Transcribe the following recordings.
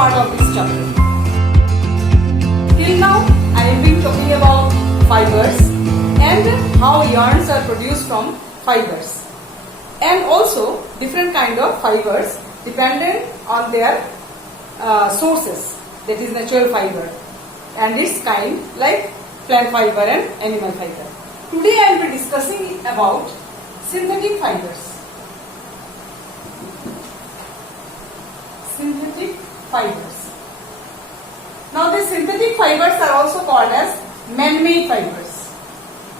part of this chapter. Till now, I have been talking about fibers and how yarns are produced from fibers, and also different kind of fibers dependent on their sources, that is natural fiber and its kind like plant fiber and animal fiber. Today I will be discussing about synthetic fibers. Synthetic fibers. Now these synthetic fibers are also called as man-made fibers.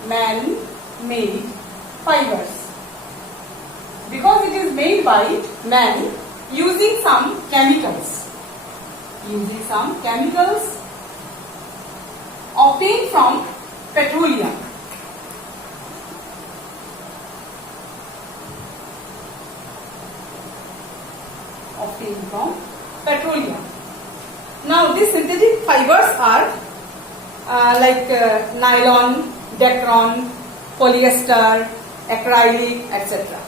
Man-made fibers. Because it is made by man using some chemicals. Using some chemicals obtained from petroleum. Obtained from petroleum. Now these synthetic fibers are like nylon, Dacron, polyester, acrylic, etc.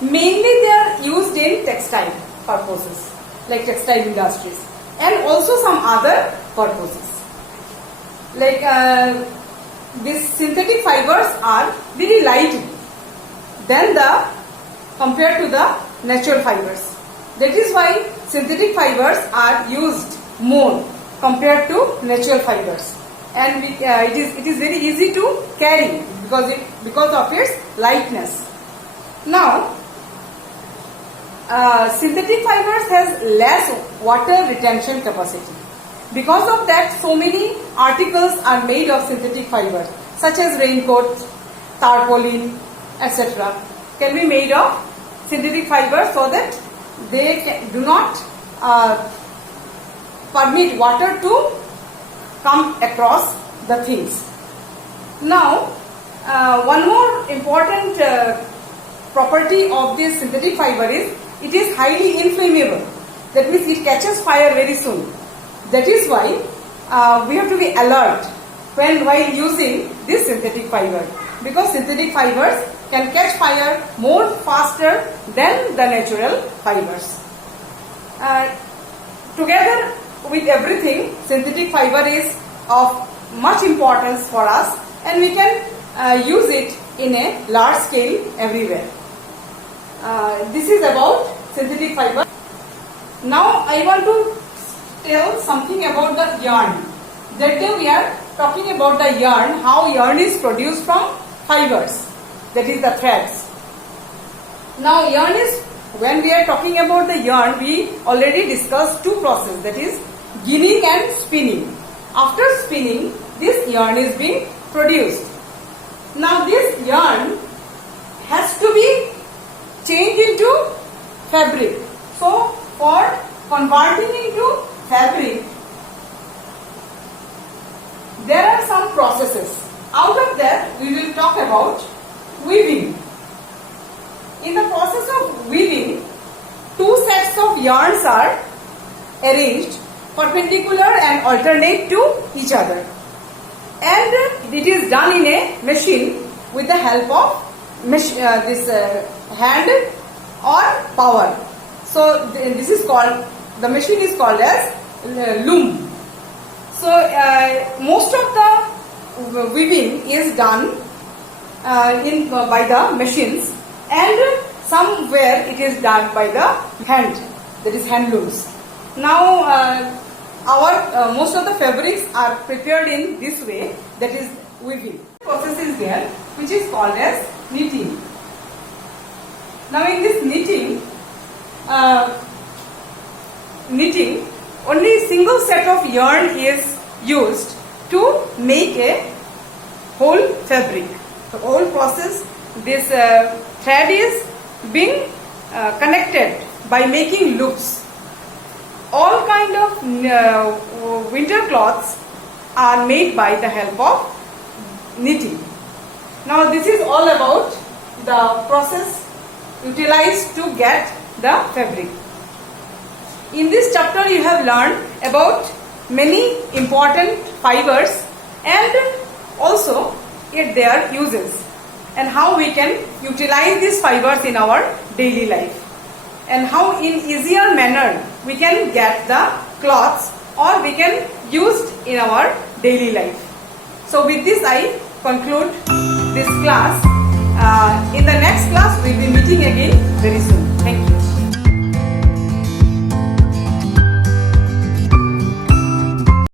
Mainly they are used in textile purposes, like textile industries, and also some other purposes. Like these synthetic fibers are very light than compared to the natural fibers. That is why synthetic fibers are used more compared to natural fibers, and it is very easy to carry because of its lightness. Now, synthetic fibers has less water retention capacity. Because of that, so many articles are made of synthetic fibers, such as raincoats, tarpaulin, etc. can be made of synthetic fibers so that they do not permit water to come across the things. Now, one more important property of this synthetic fiber is it is highly inflammable. That means it catches fire very soon. That is why we have to be alert while using this synthetic fiber, because synthetic fibers can catch fire more faster than the natural fibers. Together with everything, synthetic fiber is of much importance for us, and we can use it in a large scale everywhere. This is about synthetic fiber. Now I want to tell something about the yarn. That day we are talking about the yarn, how yarn is produced from fibers, that is the threads. Now yarn is, when we are talking about the yarn, we already discussed two processes, that is ginning and spinning. After spinning, this yarn is being produced. Now this yarn has to be changed into fabric. So for converting into fabric, there are some processes. Out of that, we will talk about weaving. In the process of weaving, two sets of yarns are arranged perpendicular and alternate to each other, and it is done in a machine with the help of this hand or power. So this is called, the machine is called as loom. So most of the weaving is done by the machines, and somewhere it is done by the hand, that is hand looms. Now most of the fabrics are prepared in this way, that is weaving. Process is there which is called as knitting. Now in this knitting, only single set of yarn is used to make a whole fabric. The whole process, this thread is being connected by making loops. All kind of winter cloths are made by the help of knitting. Now this is all about the process utilized to get the fabric. In this chapter you have learned about many important fibers and also their uses, and how we can utilize these fibers in our daily life, and how in easier manner we can get the cloths, or we can use in our daily life. So with this I conclude this class. In the next class we will be meeting again very soon.